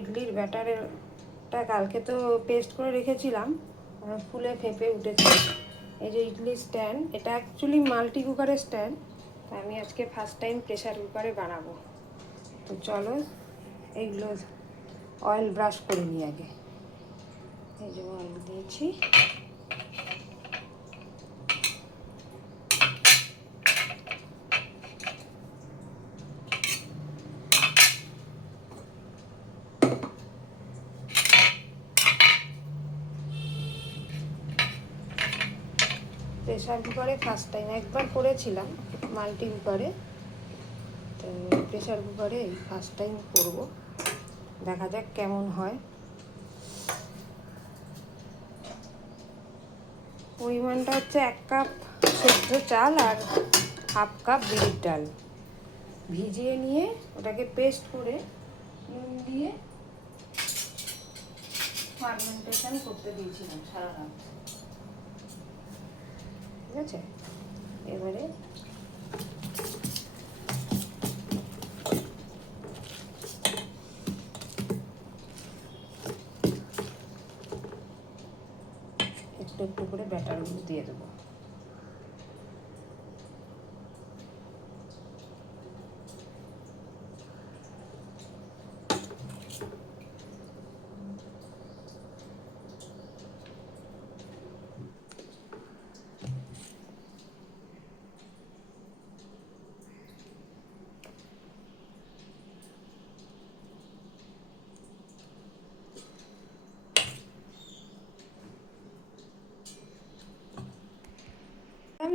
ইডলির ব্যাটারটা কালকে তো পেস্ট করে রেখেছিলাম, ফুলে ফেঁপে উঠেছে। এই যে ইডলি স্ট্যান্ড, এটা অ্যাকচুয়ালি মাল্টি কুকারের স্ট্যান্ড, আমি আজকে ফার্স্ট টাইম প্রেশার কুকারে বানাবো। তো চলো এইগুলো অয়েল ব্রাশ করে নিই আগে। এই যে অয়েল দিয়েছি, প্রেশার কুকারে ফার্স্ট টাইম, একবার করেছিলাম মাল্টি কুকারে, তো প্রেশার কুকারে এই ফার্স্ট টাইম করব, দেখা যাক কেমন হয়। পরিমাণটা হচ্ছে 1 কাপ সেদ্ধ চাল আর 1/2 কাপ বিউলির ডাল ভিজিয়ে নিয়ে ওটাকে পেস্ট করে নুন দিয়ে ফার্মেন্টেশন করতে দিয়েছিলাম সারা রাত। ঠিক আছে, এবারে একটু একটু করে ব্যাটারগুলো দিয়ে দেবো।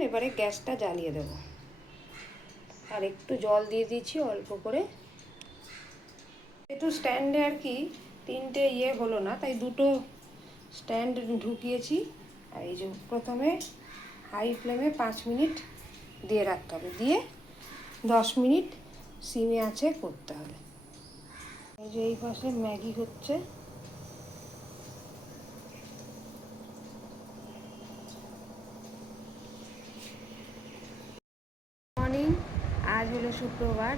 এবারে গ্যাসটা জ্বালিয়ে দেব, আর একটু জল দিয়ে দিচ্ছি অল্প করে। একটু স্ট্যান্ডে আর কি 3টে হলো না, তাই 2টো স্ট্যান্ড ঢুকিয়েছি। আর এই যে প্রথমে হাই ফ্লেমে 5 মিনিট দিয়ে রাখতে হবে, দিয়ে 10 মিনিট সিমে আছে করতে হবে। এই যে এই পাশে ম্যাগি হচ্ছে, মর্নিং। আজ হলো শুক্রবার,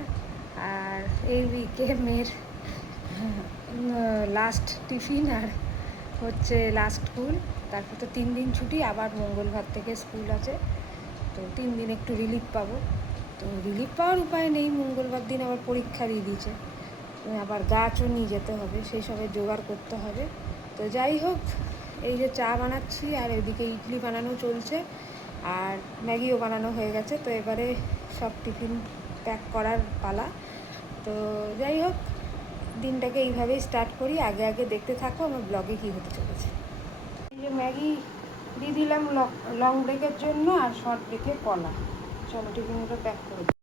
আর এই উইকে মেয়ের লাস্ট টিফিন আর হচ্ছে লাস্ট স্কুল, তারপর তো 3 দিন ছুটি, আবার মঙ্গলবার থেকে স্কুল আছে। তো 3 দিন একটু রিলিফ পাবো। তো রিলিফ পাওয়ার উপায় নেই, মঙ্গলবার দিন আবার পরীক্ষা দিয়ে দিয়েছে, আবার গাছও নিয়ে যেতে হবে, সেই সবের জোগাড় করতে হবে। তো যাই হোক, এই যে চা বানাচ্ছি আর এদিকে ইডলি বানানো চলছে, আর ম্যাগিও বানানো হয়ে গেছে। তো এবারে সব টিফিন প্যাক করার পালা। তো যাই হোক, দিনটাকে এইভাবেই স্টার্ট করি। আগে আগে দেখতে থাকো আমার ব্লগে কী হতে চলেছে। এই যে ম্যাগি দিয়ে দিলাম লং ব্রেকের জন্য, আর শর্ট ব্রেকে কলা। চলো টিফিনগুলো প্যাক করে দিই।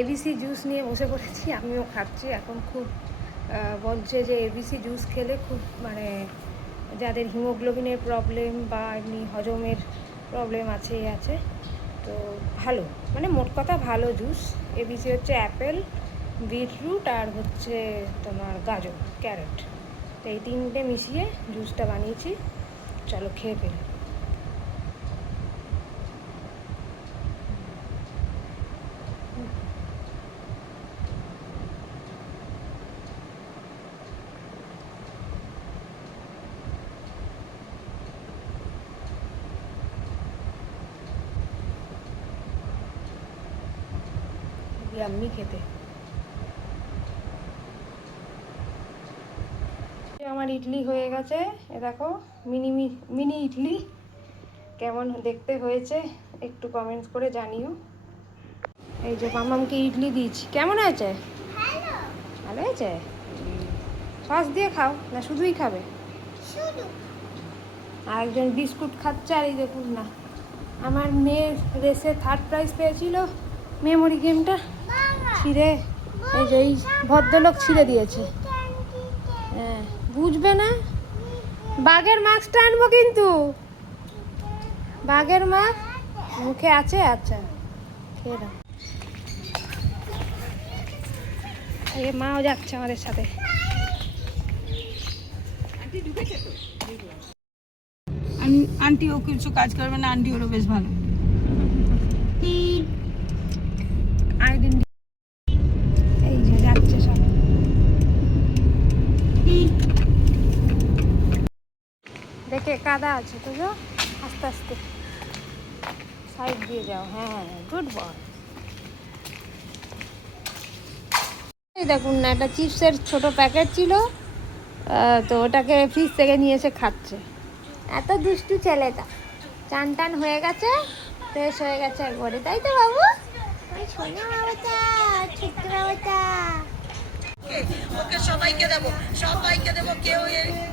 এবিসি জুস নিয়ে বসে পড়েছি, আমিও খাচ্ছি। এখন খুব বলছে যে এবিসি জুস খেলে খুব মানে যাদের হিমোগ্লোবিনের প্রবলেম বা এমনি হজমের প্রবলেম আছে তো ভালো, মানে মোট কথা ভালো জুস। এবিসি হচ্ছে অ্যাপেল, বিটরুট আর হচ্ছে তোমার গাজর, ক্যারট, তো এই 3টে মিশিয়ে জুসটা বানিয়েছি। চলো খেয়ে ফেলি। ইয়াম্মি খেতে। আমার ইডলি হয়ে গেছে, এ দেখো মিনি ইডলি। কেমন দেখতে হয়েছে একটু কমেন্টস করে জানিও। এই যে মামামকে ইডলি দিয়েছি, কেমন হয়েছে? ভালো হয়েছে। সস দিয়ে খাও না শুধুই খাবে? আর একজন বিস্কুট খাচ্ছে। আর এই দেখুন না, আমার মেয়ের রেসে 3rd প্রাইজ পেয়েছিল মেমোরি গেমটা, ছিঁড়ে এই যে এই ভদ্রলোক ছিঁড়ে দিয়েছে। হ্যাঁ, বুঝবে না। বাঘের মাস্কটা আনবো কিন্তু, বাঘের মাস্ক মুখে আছে। আচ্ছা খেয়ে দাও। এই মাও যাচ্ছে আমাদের সাথে। আন্টিও কিছু কাজ করবে না, আন্টি ওরও বেশ ভালো। এই যে যাচ্ছে সব। কাদা আছে তো যাও আস্তে আস্তে সাইড দিয়ে যাও। হ্যাঁ গুড বয়। এই দেখুন না, একটা চিপসের ছোট প্যাকেট ছিল, তো ওটাকে ফ্রিজ থেকে নিয়ে এসে খাচ্ছে। এত দুষ্টু ছেলেটা। চান টান হয়ে গেছে, ফ্রেশ হয়ে গেছে একবারে, তাই তো বাবু? ওই সোনা বাবাটা, ছোট্ট বাবাটা। ওকে সবাইকে দেবো, কেউ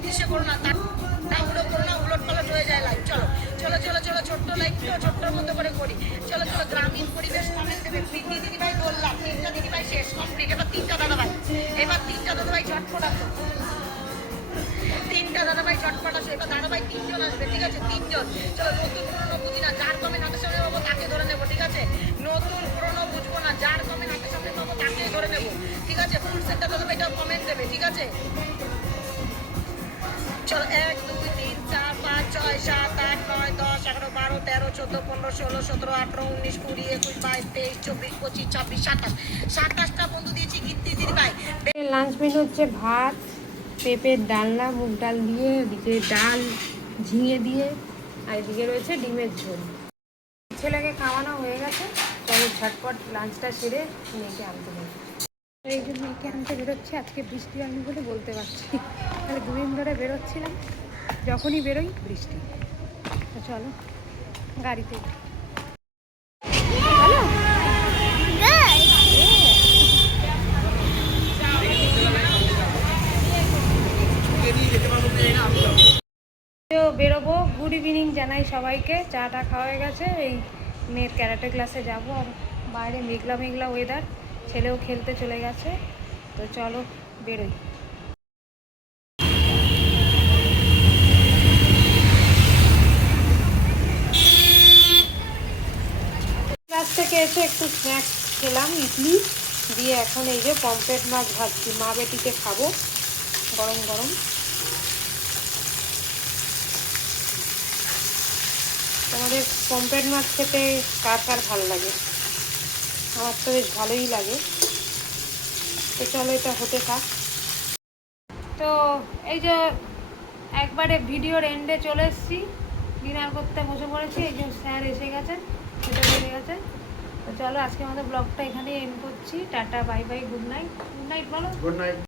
ইসে করো না, তাড়াহুড়ো করো না, উলট পালট হয়ে যায় লাইভ। চলো চলো চলো চলো, ছোট্ট লাইভ তো ছোট্টর মতো করে করি। চলো চলো, গ্রামীণ পরিবেশ কমেন্ট দেবে। পিঙ্কি দিদিভাই বললাম, 3টা দিদিভাই শেষ কমপ্লিট, এবার 3টা দাদাভাই, ঝটপট আসো। 3টা দাদাভাই ঝটপট আসো, এবার দাদাভাই 3জন আসবে, ঠিক আছে? 3জন। চলো, নতুন পুরনো বুঝি না, যার কমেন্ট হাতের সামনে পাবো তাকে ধরে নেবো, ঠিক আছে? নতুন পুরনো বুঝবো না, যার কমেন্ট হাতের সামনে পাবো তাকে ধরে নেবো, ঠিক আছে? ফুল সেটটা দাদাভাইটাও কমেন্ট দেবে, ঠিক আছে? চলো, 1 2 3 4 5 6 7 8 9 10 11 12 13 14 15 16 17 18 19 20 21 22 23 24 25 26 27 27টা বন্ধু দিয়েছি গীতি দিদি ভাই। লাঞ্চ মেনু হচ্ছে ভাত, পেঁপের ডালনা, মুগ ডাল দিয়ে, এদিকে ডাল ঝিঙে দিয়ে, আর এদিকে রয়েছে ডিমের ঝোল। ছেলেকে খাওয়ানো হয়ে গেছে, চলো ঝটপট লাঞ্চটা সেরে মেয়েকে আনতে হবে। এই যে মেয়েকে আনতে বেরোচ্ছে, আজকে বৃষ্টি হয়নি বলে বলতে পারছি, তাহলে 2 দিন ধরে বেরোচ্ছিলাম, যখনই বেরোই বৃষ্টি। তো চলো গাড়িতে। বেরোবো। গুড ইভিনিং জানাই সবাইকে। চাটা খাওয়া হয়ে গেছে, এই মেয়ের ক্যারাটে ক্লাসে যাব, আর বাইরে মেঘলা মেঘলা ওয়েদার, ছেলেও খেলতে চলে গেছে। তো চলো বেরোই। ক্লাস থেকে এসে একটু স্ন্যাক্স খেলাম, ইডলি দিয়ে। এখন এই যে পমফ্রেট মাছ ভাজছি, মা বেটিকে খাবো গরম গরম। তোমাদের পমফ্রেট মাছ খেতে কার কার ভালো লাগে? আমার তো বেশ ভালোই লাগে। তো চলো এটা হতে থাক। তো এই যে একবারে ভিডিওর এন্ডে চলে এসেছি, ডিনার করতে বসে পড়েছি। এই যে স্যার এসে গেছেন, খেতে চলে গেছেন। তো চলো আজকে আমাদের ব্লগটা এখানেই এন্ড করছি। Tata bye bye, good night. Good night বলো। Good night.